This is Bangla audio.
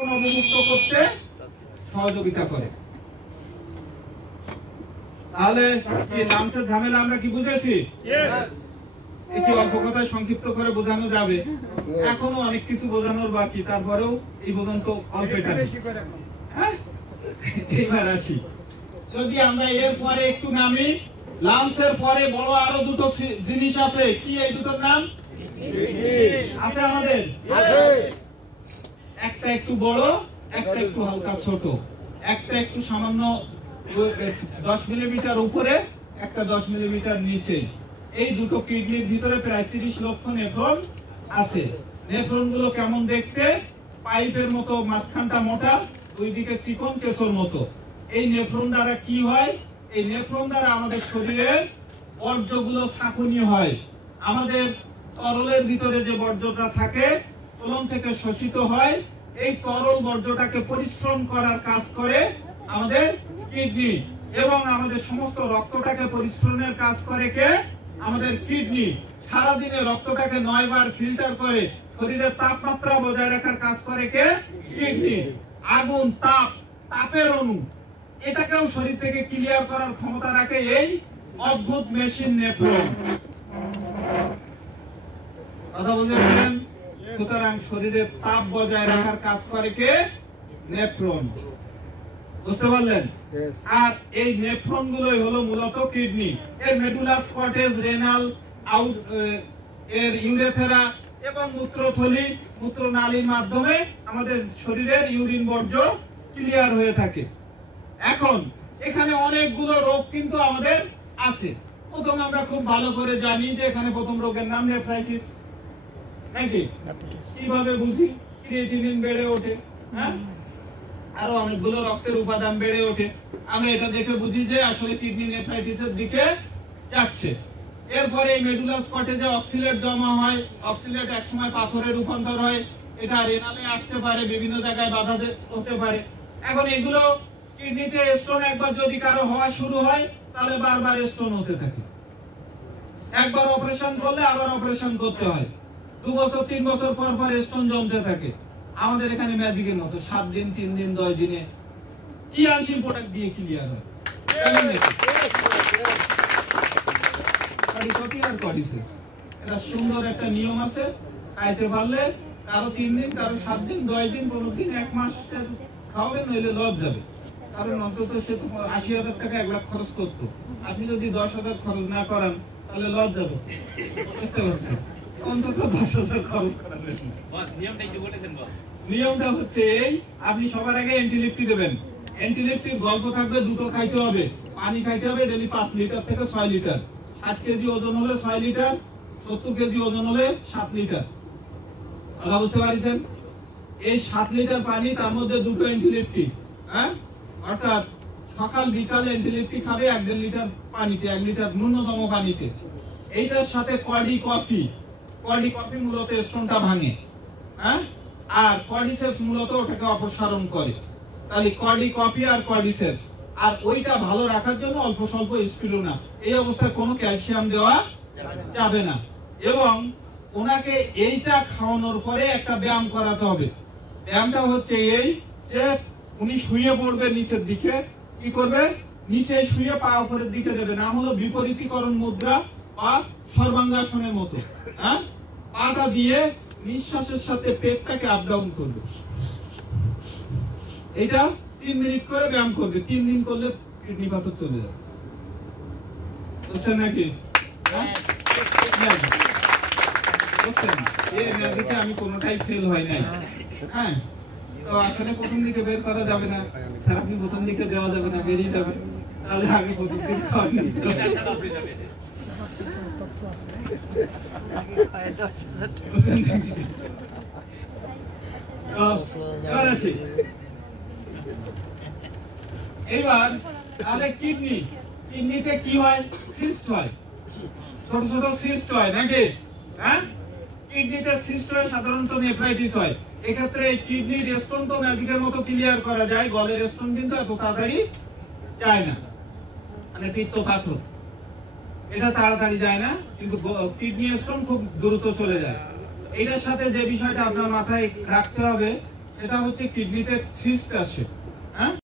অবমুক্ত করতে সহযোগিতা করে। তাহলে এই লামসের ঝামেলা আমরা কি বুঝেছি? একটি অল্প কথায় সংক্ষিপ্ত করে বোঝানো যাবে, এখনো অনেক কিছু বোঝানোর বাকি, তারপরেও এই পর্যন্ত অল্পটা। এইবার আসি, যদি আমরা এর পরে একটু নামি, লামসের পরে বড় আরো দুটো জিনিস আছে, কি এই দুটোর নাম আছে আমাদের? একটা একটু বড়, একটা একটু হালকা ছোট, একটা একটু সামান্য 10 মিলিমিটার উপরে, একটা 10 মিলিমিটার নিচে। এই দুটো কিডনির ভিতরে প্রায় 30 লক্ষ নেফ্রন আছে। নেফ্রন গুলো কেমন দেখতে? পাইপের মতো, মাঝখানটা মোটা, দুই দিকে চিকন কেশর মতো। এই নেফ্রন দ্বারা কি হয়? এই নেফ্রন দ্বারা আমাদের শরীরের বর্জ্যগুলো ছাঁকুনি হয়। আমাদের তরলের ভিতরে যে বর্জ্যটা থাকে, কোলন থেকে শোষিত হয়, এই তরল বর্জ্যটাকে পরিশ্রম করার কাজ করে আমাদের কিডনি, এবং আমাদের সমস্ত রক্তটাকে পরিশ্রমের কাজ করে কে? আমাদের কিডনি। সারাদিনে রক্তটাকে 9 বার ফিল্টার করে শরীরের তাপমাত্রা বজায় রাখার কাজ করে কে? কিডনি। আগুন, তাপ, তাপের অণু, এটাকেও শরীর থেকে ক্লিয়ার করার ক্ষমতা রাখে এই অদ্ভুত মেশিন নেফ্রন। কথা বুঝেছেন? সুতরাং শরীরের তাপ বজায় রাখার কাজ করে কে? নেফ্রন। বুঝতে পারলেন? আর এই নেফ্রন গুলোই হলো মূলত কিডনি। এর মেডুলাস কর্টেজ, রেনাল, এর ইউরেথেরা এবং মূত্রথলি, মূত্রনালীর মাধ্যমে আমাদের শরীরের ইউরিন বর্জ্য ক্লিয়ার হয়ে থাকে। এখন এখানে অনেকগুলো রোগ কিন্তু আমাদের আছে। প্রথম আমরা খুব ভালো করে জানি যে এখানে প্রথম রোগের নাম নেফ্রাইটিস, নাকি? কিভাবে বুঝি? ক্রিয়েটিনিন বেড়ে ওঠে, হ্যাঁ, আরো অনেকগুলো রক্তের উপাদান বেড়ে ওঠে। আমি এটা দেখে বুঝি যে আসলে কিডনি নেফ্রাইটিসের দিকে যাচ্ছে। এরপরে এই মেডুলাস কর্টেজে অক্সিলেট জমা হয়, অক্সিলেট একসময় পাথরে রূপান্তর হয়, এটা রেনালে আসতে পারে, বিভিন্ন জায়গায় বাধা হতে পারে। এখন এগুলো কিডনিতে স্টোন একবার যদি কারো হওয়া শুরু হয়, তাহলে বারবার স্টোন হতে থাকে। একবার অপারেশন করলে আবার অপারেশন করতে হয়, 2 বছর 3 বছর পর পর স্টোন জমতে থাকে। আমাদের এখানে ম্যাজিকের মতো 7 দিন, 3 দিন, 10 দিনে কি আনসিল প্রোডাক্ট দিয়ে ক্লিয়ার হয়। এটা সুন্দর একটা নিয়ম আছে, খাইতে পারলে কারো 3 দিন, কারো 7 দিন, 10 দিন, 15 দিন, 1 মাস খাওয়াবে, নইলে লস যাবে। কারণ অন্তত সে 80,000 টাকা 1 লাখ খরচ করতো, আপনি যদি 10,000 খরচ না করান তাহলে লস যাবে। বুঝতে পারছেন? অন্তত 10,000 খরচ করাবেন। নিয়মটা হচ্ছে এই, আপনি সবার আগে অ্যান্টিলিপ্টি দেবেন। অ্যান্টিলিপ্টির গল্প থাকবে, দুটো খাইতে হবে, পানি খাইতে হবে ডেইলি 5 লিটার থেকে 6 লিটার। 60 কেজি ওজন হলে 6 লিটার, 70 কেজি ওজন হলে 7 লিটার। কথা বুঝতে পারছেন? এই 7 লিটার পানি, তার মধ্যে দুটো অ্যান্টিলিপ্টি, হ্যাঁ, অর্থাৎ সকাল বিকালে অ্যান্টিলিপ্টি খাবে 1.5 লিটার পানিতে, 1 লিটার ন্যূনতম পানিতে। এইটার সাথে কডি কফি, কডি কফি মূলত স্টোনটা ভাঙে, হ্যাঁ, আর কর্ডিসেপস মূলত ওটাকে অপসারণ করে। তাহলে কডি কফি আর কর্ডিসেপস, আর ওইটা ভালো রাখার জন্য অল্প স্বল্প স্পিরুলিনা। এই অবস্থায় কোনো ক্যালসিয়াম দেওয়া যাবে না। এবং ওনাকে এইটা খাওয়ানোর পরে একটা ব্যায়াম করাতে হবে। ব্যায়ামটা হচ্ছে এই যে উনি শুয়ে পড়বে নিচের দিকে, কি করবে? নিচে শুয়ে পা উপরের দিকে দেবে, না হলো বিপরীতকরণ মুদ্রা বা সর্বাঙ্গাসনের মতো, হ্যাঁ, পাটা দিয়ে নিঃশ্বাসের সাথে পেটটাকে আপ ডাউন করবে। এটা 3 মিনিট করে ব্যায়াম করবে, 3 দিন করলে কিডনি পাথর চলে যাবে। বুঝছেন নাকি? আমি কোনোটাই ফেল হয় নাই, হ্যাঁ। তো আসলে প্রথম দিকে বের করা যাবে না, থেরাপি প্রথম দিকে দেওয়া যাবে না, বেরিয়ে যাবে। তাহলে আগে প্রথম দিকে এইবার তাহলে কিডনিতে কি হয়? সিস্ট হয়, ছোট ছোট সিস্ট হয়, নাকি? হ্যাঁ, কিডনিতে সিস্ট হয়, সাধারণত নেফ্রাইটিস হয়। এক্ষেত্রে কিডনির স্টোন তো ম্যাজিকের মতো ক্লিয়ার করা যায়, গলের স্টোন কিন্তু এত তাড়াতাড়ি যায় না, মানে পিত্ত পাথর এটা তাড়াতাড়ি যায় না, কিন্তু কিডনি স্টোন খুব দ্রুত চলে যায়। এটার সাথে যে বিষয়টা আপনার মাথায় রাখতে হবে এটা হচ্ছে কিডনিতে সিস্ট আসে, হ্যাঁ